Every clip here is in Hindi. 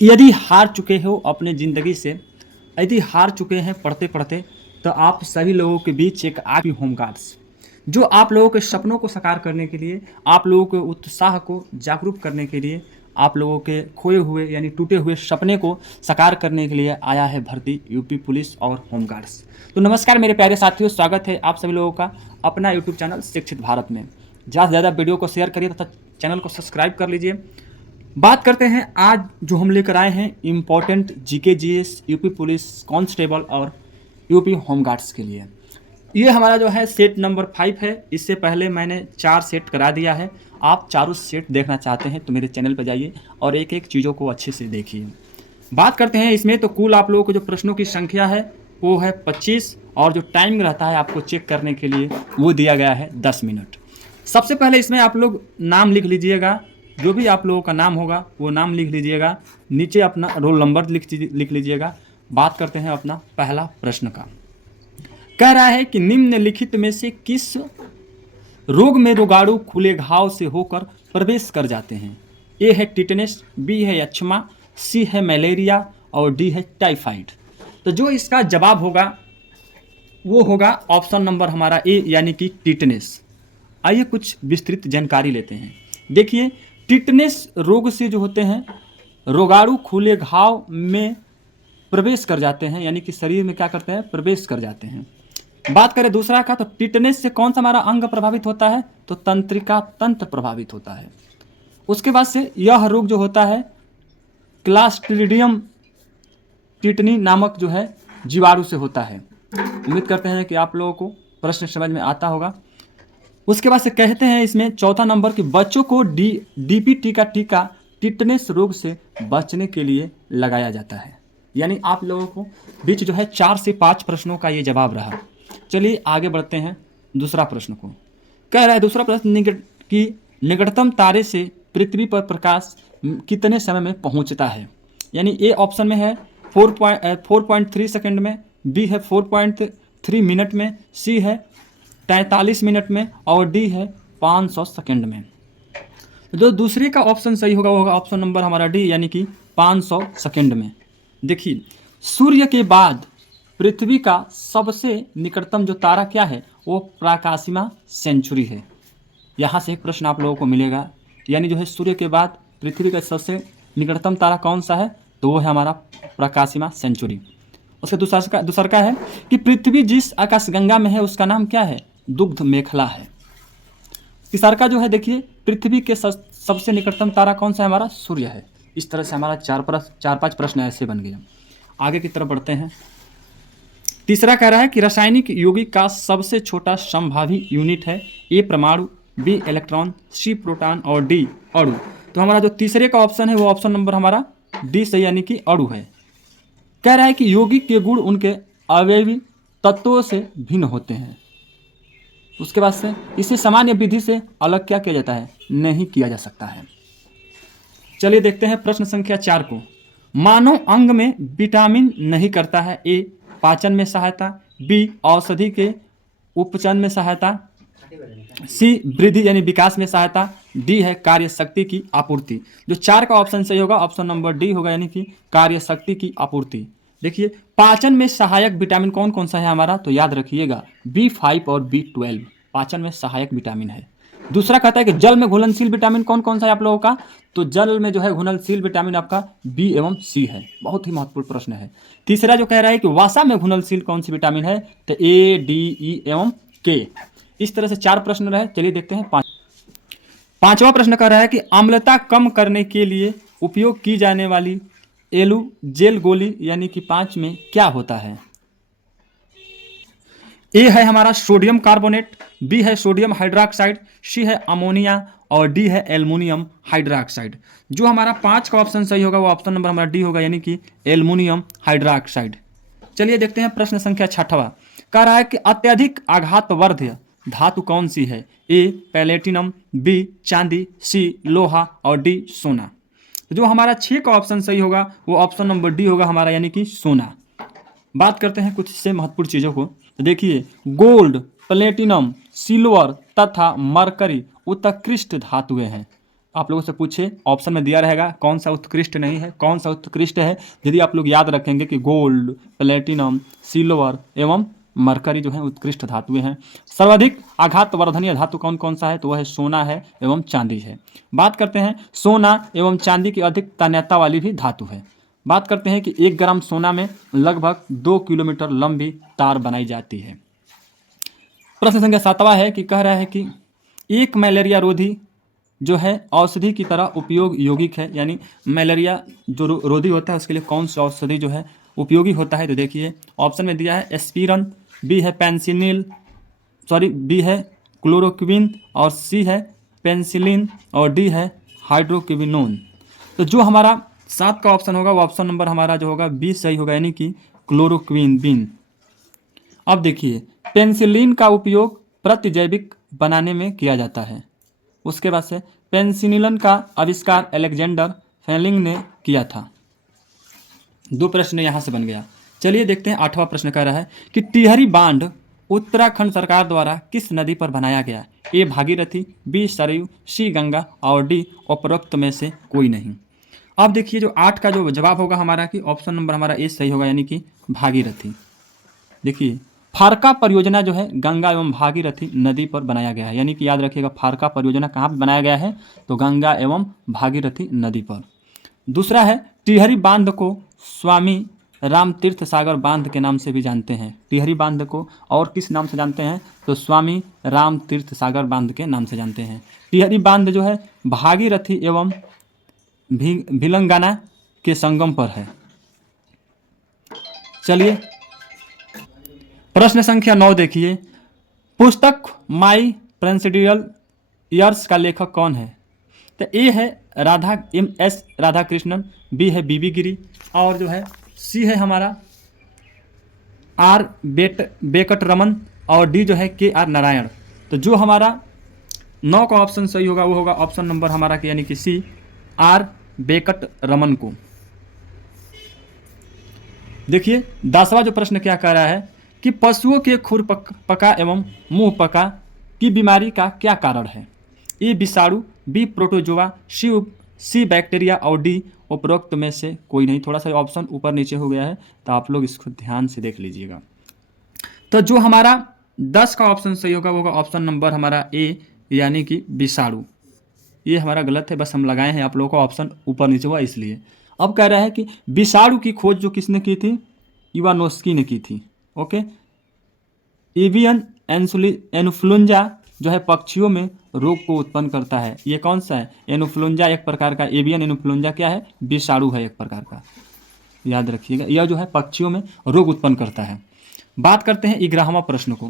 यदि हार चुके हो अपने ज़िंदगी से, यदि हार चुके हैं पढ़ते पढ़ते, तो आप सभी लोगों के बीच एक आपकी होमगार्ड्स जो आप लोगों के सपनों को साकार करने के लिए, आप लोगों के उत्साह को जागरूक करने के लिए, आप लोगों के खोए हुए यानी टूटे हुए सपने को साकार करने के लिए आया है भर्ती यूपी पुलिस और होमगार्ड्स। तो नमस्कार मेरे प्यारे साथियों, स्वागत है आप सभी लोगों का अपना यूट्यूब चैनल शिक्षित भारत में। ज़्यादा से ज़्यादा वीडियो को शेयर करिए तथा चैनल को सब्सक्राइब कर लीजिए। बात करते हैं आज जो हम लेकर आए हैं important GK GS UP police constable और यूपी होमगार्ड्स के लिए। ये हमारा जो है सेट नंबर 5 है। इससे पहले मैंने 4 सेट करा दिया है। आप चारों सेट देखना चाहते हैं तो मेरे चैनल पर जाइए और एक एक चीज़ों को अच्छे से देखिए। बात करते हैं इसमें, तो कुल आप लोगों को जो प्रश्नों की संख्या है वो है 25 और जो टाइमिंग रहता है आपको चेक करने के लिए वो दिया गया है 10 मिनट। सबसे पहले इसमें आप लोग नाम लिख लीजिएगा, जो भी आप लोगों का नाम होगा वो नाम लिख लीजिएगा, नीचे अपना रोल नंबर लिख लीजिएगा। बात करते हैं अपना पहला प्रश्न का। कह रहा है कि निम्नलिखित में से किस रोग में रोगाणु खुले घाव से होकर प्रवेश कर जाते हैं? ए है टिटनेस, बी है यक्ष्मा, सी है मलेरिया और डी है टाइफाइड। तो जो इसका जवाब होगा वो होगा ऑप्शन नंबर हमारा ए यानी कि टिटनेस। आइए कुछ विस्तृत जानकारी लेते हैं। देखिए, टिटनेस रोग से जो होते हैं रोगाणु खुले घाव में प्रवेश कर जाते हैं, यानी कि शरीर में क्या करते हैं, प्रवेश कर जाते हैं। बात करें दूसरा का, तो टिटनेस से कौन सा हमारा अंग प्रभावित होता है? तो तंत्रिका तंत्र प्रभावित होता है। उसके बाद से यह रोग जो होता है क्लास्ट्रीडियम टिटनी नामक जो है जीवाणु से होता है। उम्मीद करते हैं कि आप लोगों को प्रश्न समझ में आता होगा। उसके बाद से कहते हैं इसमें चौथा नंबर कि बच्चों को डीपीटी का टीका टिटनेस रोग से बचने के लिए लगाया जाता है। यानी आप लोगों को बीच जो है 4 से 5 प्रश्नों का ये जवाब रहा। चलिए आगे बढ़ते हैं दूसरा प्रश्न को। कह रहा है दूसरा प्रश्न कि निकटतम तारे से पृथ्वी पर प्रकाश कितने समय में पहुंचता है? यानी ए ऑप्शन में है 4.3 सेकंड में, बी है 4.3 मिनट में, सी है 43 मिनट में और डी है 500 सेकंड में। जो दूसरे का ऑप्शन सही होगा वो होगा ऑप्शन नंबर हमारा डी यानी कि 500 सेकंड में। देखिए, सूर्य के बाद पृथ्वी का सबसे निकटतम जो तारा क्या है वो प्रकाशिमा सेंचुरी है। यहाँ से एक प्रश्न आप लोगों को मिलेगा, यानी जो है सूर्य के बाद पृथ्वी का सबसे निकटतम तारा कौन सा है? तो वो है हमारा प्रकाशिमा सेंचुरी। उसका दूसरा का है कि पृथ्वी जिस आकाशगंगा में है उसका नाम क्या है? दुग्ध मेखला है। तीसरा का जो है, देखिए पृथ्वी के सबसे निकटतम तारा कौन सा है? हमारा सूर्य है। इस तरह से हमारा 4-5 प्रश्न ऐसे बन गए। आगे की तरफ बढ़ते हैं। तीसरा कह रहा है कि रासायनिक यौगिक का सबसे छोटा संभावी यूनिट है। ए परमाणु, बी इलेक्ट्रॉन, सी प्रोटॉन और डी अणु। तो हमारा जो तीसरे का ऑप्शन है वो ऑप्शन नंबर हमारा डी सही यानी कि अणु है। कह रहा है कि यौगिक के गुण उनके अवयवी तत्वों से भिन्न होते हैं। उसके बाद से इसे सामान्य विधि से अलग क्या किया जाता है? नहीं किया जा सकता है। चलिए देखते हैं प्रश्न संख्या 4 को। मानव अंग में विटामिन नहीं करता है। ए पाचन में सहायता, बी औषधि के उपचयन में सहायता, सी वृद्धि यानी विकास में सहायता, डी है कार्य शक्ति की आपूर्ति। जो 4 का ऑप्शन सही होगा ऑप्शन नंबर डी होगा यानी कि कार्य शक्ति की आपूर्ति। देखिए, पाचन में सहायक विटामिन कौन कौन सा है हमारा? तो याद रखिएगा B5 और B12 पाचन में सहायक विटामिन है। दूसरा कहता है कि जल में घुलनशील विटामिन कौन कौन सा है आप लोगों का? तो जल में जो है घुलनशील विटामिन आपका बी एवं सी है। बहुत ही महत्वपूर्ण प्रश्न है। तीसरा जो कह रहा है कि वसा में घुलनशील कौन सी विटामिन है? तो ए, डी, ई एवं के। इस तरह से 4 प्रश्न रहे। चलिए देखते हैं पांचवा प्रश्न कह रहा है कि अम्लता कम करने के लिए उपयोग की जाने वाली एलू जेल गोली यानी कि 5 में क्या होता है? ए है हमारा सोडियम कार्बोनेट, बी है सोडियम हाइड्रोक्साइड, सी है अमोनिया और डी है एल्युमिनियम हाइड्रोक्साइड। जो हमारा 5 का ऑप्शन सही होगा वो ऑप्शन नंबर हमारा डी होगा यानी कि एल्युमिनियम हाइड्रोक्साइड। चलिए देखते हैं प्रश्न संख्या 6वां। कह रहा है कि अत्यधिक आघातवर्ध्य धातु कौन सी है? ए प्लेटिनम, बी चांदी, सी लोहा और डी सोना। जो हमारा 6 का ऑप्शन सही होगा वो ऑप्शन नंबर डी होगा हमारा यानी कि सोना। बात करते हैं कुछ इससे महत्वपूर्ण चीज़ों को। तो देखिए, गोल्ड, प्लेटिनम, सिल्वर तथा मरकरी उत्कृष्ट धातुएं हैं। आप लोगों से पूछे, ऑप्शन में दिया रहेगा कौन सा उत्कृष्ट नहीं है, कौन सा उत्कृष्ट है। यदि आप लोग याद रखेंगे कि गोल्ड, प्लेटिनम, सिल्वर एवं मरकरी जो है उत्कृष्ट धातुएं हैं। सर्वाधिक आघात वर्धनीय धातु कौन कौन सा है, तो वह है सोना है एवं चांदी है। बात करते हैं सोना एवं चांदी की अधिक तन्यता वाली भी धातु है। बात करते हैं कि 1 ग्राम सोना में लगभग 2 किलोमीटर लंबी तार बनाई जाती है। प्रश्न संख्या 7वां है कि कह रहा है कि एक मलेरिया रोधी जो है औषधि की तरह उपयोग यौगिक है, यानी मलेरिया जो रोधी होता है उसके लिए कौन सा औषधि जो है उपयोगी होता है। तो देखिए ऑप्शन में दिया है एस्पिरन, बी है पेंसिलिन, बी है क्लोरोक्विन, और सी है पेंसिलिन, और डी है हाइड्रोक्विनोन। तो जो हमारा 7 का ऑप्शन होगा वो ऑप्शन नंबर हमारा जो होगा बी सही होगा, यानी कि क्लोरोक्विन। अब देखिए पेंसिलिन का उपयोग प्रतिजैविक बनाने में किया जाता है। उसके बाद से पेंसिलिन का आविष्कार अलेक्जेंडर फ्लेमिंग ने किया था। 2 प्रश्न यहाँ से बन गया। चलिए देखते हैं 8वां प्रश्न कह रहा है कि टिहरी बांध उत्तराखंड सरकार द्वारा किस नदी पर बनाया गया। ए भागीरथी, बी सरयू, सी गंगा, और डी उपरोक्त में से कोई नहीं। अब देखिए जो 8 का जो जवाब होगा हमारा कि ऑप्शन नंबर हमारा ए सही होगा, यानी कि भागीरथी। देखिए फारका परियोजना जो है गंगा एवं भागीरथी नदी पर बनाया गया है, यानी कि याद रखिएगा फारका परियोजना कहाँ पर बनाया गया है, तो गंगा एवं भागीरथी नदी पर। दूसरा है टिहरी बांध को स्वामी रामतीर्थ सागर बांध के नाम से भी जानते हैं। टिहरी बांध को और किस नाम से जानते हैं, तो स्वामी रामतीर्थ सागर बांध के नाम से जानते हैं। टिहरी बांध जो है भागीरथी एवं भिलंगाना के संगम पर है। चलिए प्रश्न संख्या 9 देखिए, पुस्तक माई प्रेसिडेंशियल ईयर्स का लेखक कौन है। तो ए है एस राधाकृष्णन, बी है बीबी गिरी, और जो है सी है हमारा आर बेकट रमन, और डी जो है के आर नारायण। तो जो हमारा 9 का ऑप्शन सही होगा वो होगा ऑप्शन नंबर हमारा यानी कि सी आर बेकट रमन को। देखिए 10वां जो प्रश्न क्या कह रहा है कि पशुओं के खुर पका एवं मुंह पका की बीमारी का क्या कारण है। ए विषाणु, बी प्रोटोजोआ, सी बैक्टीरिया, और डी उपरोक्त में से कोई नहीं। थोड़ा सा ऑप्शन ऊपर नीचे हो गया है तो आप लोग इसको ध्यान से देख लीजिएगा। तो जो हमारा 10 का ऑप्शन सही होगा वो होगा ऑप्शन नंबर हमारा ए, यानी कि विषाणु। ये हमारा गलत है, बस हम लगाए हैं आप लोगों को ऑप्शन ऊपर नीचे हुआ इसलिए। अब कह रहा है कि विषाणु की खोज जो किसने की थी, इवानोस्की ने की थी। ओके, एवियन इन्फ्लुएंजा जो है पक्षियों में रोग को उत्पन्न करता है। ये कौन सा है, इन्फ्लुएंजा एक प्रकार का, एवियन इन्फ्लुएंजा क्या है, विषाणु है एक प्रकार का, याद रखिएगा। यह जो है पक्षियों में रोग उत्पन्न करता है। बात करते हैं 11वां प्रश्न को।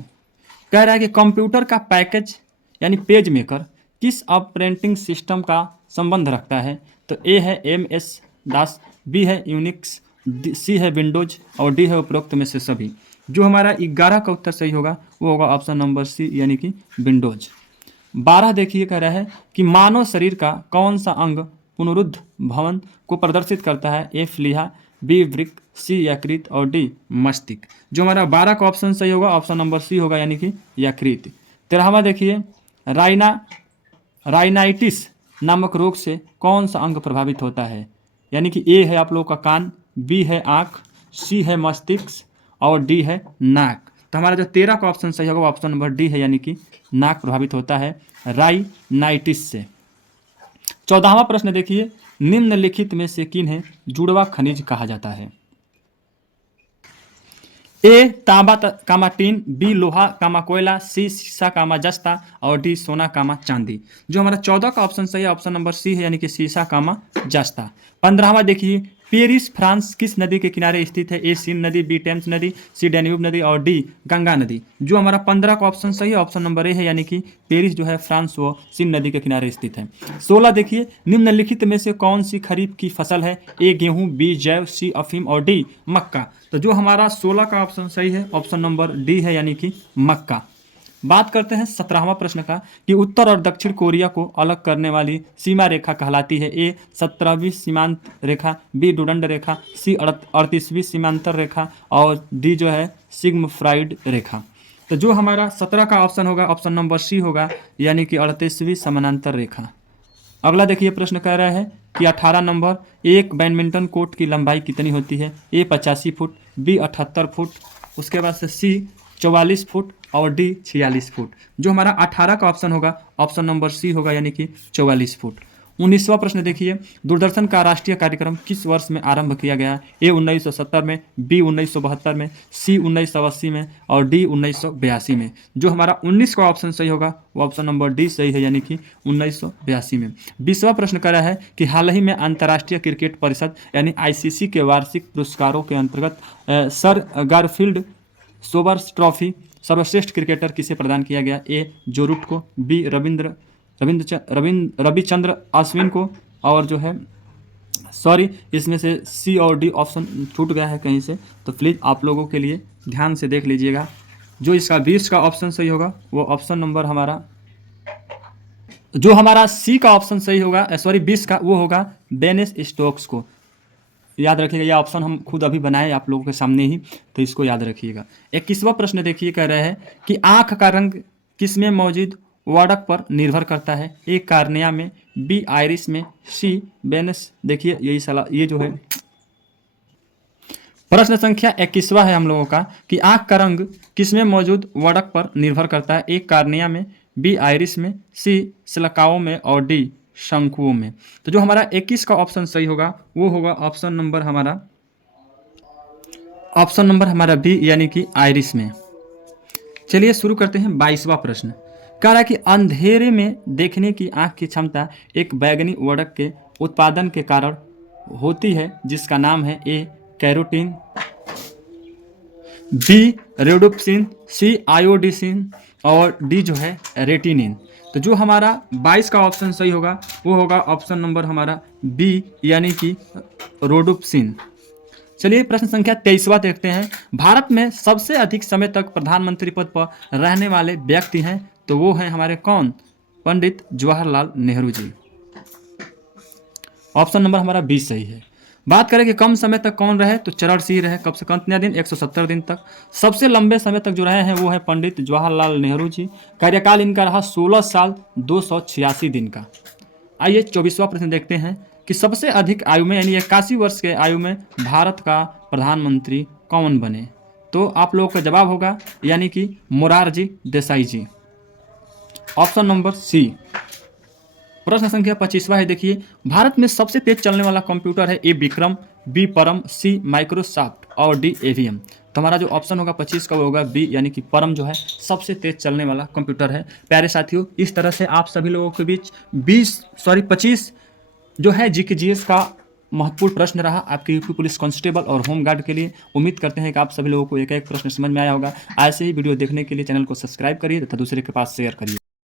कह रहा है कि कंप्यूटर का पैकेज यानी पेज मेकर किस ऑपरेटिंग सिस्टम का संबंध रखता है। तो ए है MS-DOS, बी है यूनिक्स, सी है विंडोज, और डी है उपरोक्त में से सभी। जो हमारा 11 का उत्तर सही होगा वो होगा ऑप्शन नंबर सी, यानी कि विंडोज। 12 देखिए कह रहा है कि मानव शरीर का कौन सा अंग पुनरुद्ध भवन को प्रदर्शित करता है। ए फ्लीहा, बी वृक्क, सी यकृत, और डी मस्तिष्क। जो हमारा 12 का ऑप्शन सही होगा ऑप्शन नंबर सी होगा, यानी कि यकृत। 13वां देखिए राइनाइटिस नामक रोग से कौन सा अंग प्रभावित होता है। यानी कि ए है आप लोगों का कान, बी है आँख, सी है मस्तिष्क, और डी है नाक। तो हमारा जो 13 का ऑप्शन सही होगा ऑप्शन नंबर डी है, यानी कि नाक प्रभावित होता है राइनाइटिस से। 14वां प्रश्न देखिए, निम्नलिखित में से किन्हें जुड़वा खनिज कहा जाता है। ए तांबा कामा टीन, बी लोहा कामा कोयला, सी सीसा कामा जस्ता, और डी सोना कामा चांदी। जो हमारा 14 का ऑप्शन सही है ऑप्शन नंबर सी है, यानी कि सीसा कामा जस्ता। 15वां देखिए, पेरिस फ्रांस किस नदी के किनारे स्थित है। ए सीन नदी, बी टेम्स नदी, सी डैन्यूब नदी, और डी गंगा नदी। जो हमारा 15 का ऑप्शन सही है ऑप्शन नंबर ए है, यानी कि पेरिस जो है फ्रांस वो सीन नदी के किनारे स्थित है। 16 देखिए, निम्नलिखित में से कौन सी खरीफ की फसल है। ए गेहूं, बी जैव, सी अफीम, और डी मक्का। तो जो हमारा 16 का ऑप्शन सही है ऑप्शन नंबर डी है, यानी कि मक्का। बात करते हैं 17वां प्रश्न का कि उत्तर और दक्षिण कोरिया को अलग करने वाली सीमा रेखा कहलाती है। ए 17वीं सीमांत रेखा, बी डुरंड रेखा, सी 38वीं सीमांतर रेखा, और डी जो है सिग्मफ्राइड रेखा। तो जो हमारा 17 का ऑप्शन होगा ऑप्शन नंबर सी होगा, यानी कि 38वीं समानांतर रेखा। अगला देखिए प्रश्न कह रहा है कि 18 नंबर, एक बैडमिंटन कोर्ट की लंबाई कितनी होती है? ए 85 फुट, बी 78 फुट, उसके बाद से सी 44 फुट और डी 46 फुट। जो हमारा 18 का ऑप्शन होगा, ऑप्शन नंबर सी होगा, यानी कि 44 फुट। 19वां प्रश्न देखिए, दूरदर्शन का राष्ट्रीय कार्यक्रम किस वर्ष में आरंभ किया गया? ए 1970 में, बी 1972 में, सी 1980 में और डी 1982 में। जो हमारा 19 का ऑप्शन सही होगा वो ऑप्शन नंबर डी सही है, यानी कि 1982 में। 20वां प्रश्न कर रहा है कि हाल ही में अंतर्राष्ट्रीय क्रिकेट परिषद यानी आईसीसी के वार्षिक पुरस्कारों के अंतर्गत सर गारफील्ड सोबर्स ट्रॉफी सर्वश्रेष्ठ क्रिकेटर किसे प्रदान किया गया? ए जो रूट को, बी रविचंद्र अश्विन को, और जो है सॉरी इसमें से सी और डी ऑप्शन छूट गया है कहीं से, तो प्लीज़ आप लोगों के लिए ध्यान से देख लीजिएगा। जो इसका 20 का ऑप्शन सही होगा वो ऑप्शन नंबर हमारा, जो हमारा सी का ऑप्शन सही होगा, सॉरी 20 का, वो होगा डेनिस स्टोक्स को। याद रखिएगा, यह ऑप्शन हम खुद अभी बनाए आप लोगों के सामने ही, तो इसको याद रखिएगा। 21वां प्रश्न देखिए, कह रहा है कि आँख का रंग किसमें मौजूद वर्णक पर निर्भर करता है? ए कार्निया में, बी आइरिस में, सी वेनस। देखिए यही सलाह, ये जो है प्रश्न संख्या 21वां है हम लोगों का कि आँख का रंग किसमें मौजूद वर्णक पर निर्भर करता है? ए कार्निया में, बी आइरिस में, सी सिलकाओं में और डी शंकुओं में। तो जो हमारा 21 का ऑप्शन सही होगा वो होगा ऑप्शन नंबर हमारा बी, यानी कि आइरिस में। चलिए शुरू करते हैं 22वां प्रश्न। कह रहा है कि अंधेरे में देखने की आंख की क्षमता एक बैगनी वर्णक के उत्पादन के कारण होती है जिसका नाम है ए कैरोटीन, बी रेडोप्सिन, सी आयोडिसिन और डी जो है रेटिनिन। तो जो हमारा 22 का ऑप्शन सही होगा वो होगा ऑप्शन नंबर हमारा बी, यानी कि रोडोप्सिन। चलिए प्रश्न संख्या 23वां देखते हैं। भारत में सबसे अधिक समय तक प्रधानमंत्री पद पर रहने वाले व्यक्ति हैं, तो वो हैं हमारे कौन? पंडित जवाहरलाल नेहरू जी। ऑप्शन नंबर हमारा 20 सही है। बात करें कि कम समय तक कौन रहे, तो चरण सिंह रहे। कब से कितने दिन? 170 दिन तक। सबसे लंबे समय तक जो रहे हैं वो है पंडित जवाहरलाल नेहरू जी। कार्यकाल इनका रहा 16 साल 286 दिन का। आइए 24वां प्रश्न देखते हैं कि सबसे अधिक आयु में यानी 81 वर्ष के आयु में भारत का प्रधानमंत्री कौन बने? तो आप लोगों का जवाब होगा यानी कि Morarji Desai ji. Option number C. प्रश्न संख्या 25वां है, देखिए भारत में सबसे तेज चलने वाला कंप्यूटर है? ए विक्रम, बी परम, सी माइक्रोसॉफ्ट और डी एवीएम। तो हमारा जो ऑप्शन होगा 25 का वो होगा बी, यानी कि परम जो है सबसे तेज चलने वाला कंप्यूटर है। प्यारे साथियों, इस तरह से आप सभी लोगों के बीच 25 जो है जीएस का महत्वपूर्ण प्रश्न रहा आपके यूपी पुलिस कांस्टेबल और होमगार्ड के लिए। उम्मीद करते हैं कि आप सभी लोगों को एक एक प्रश्न समझ में आया होगा। ऐसे ही वीडियो देखने के लिए चैनल को सब्सक्राइब करिए तथा दूसरे के पास शेयर करिए।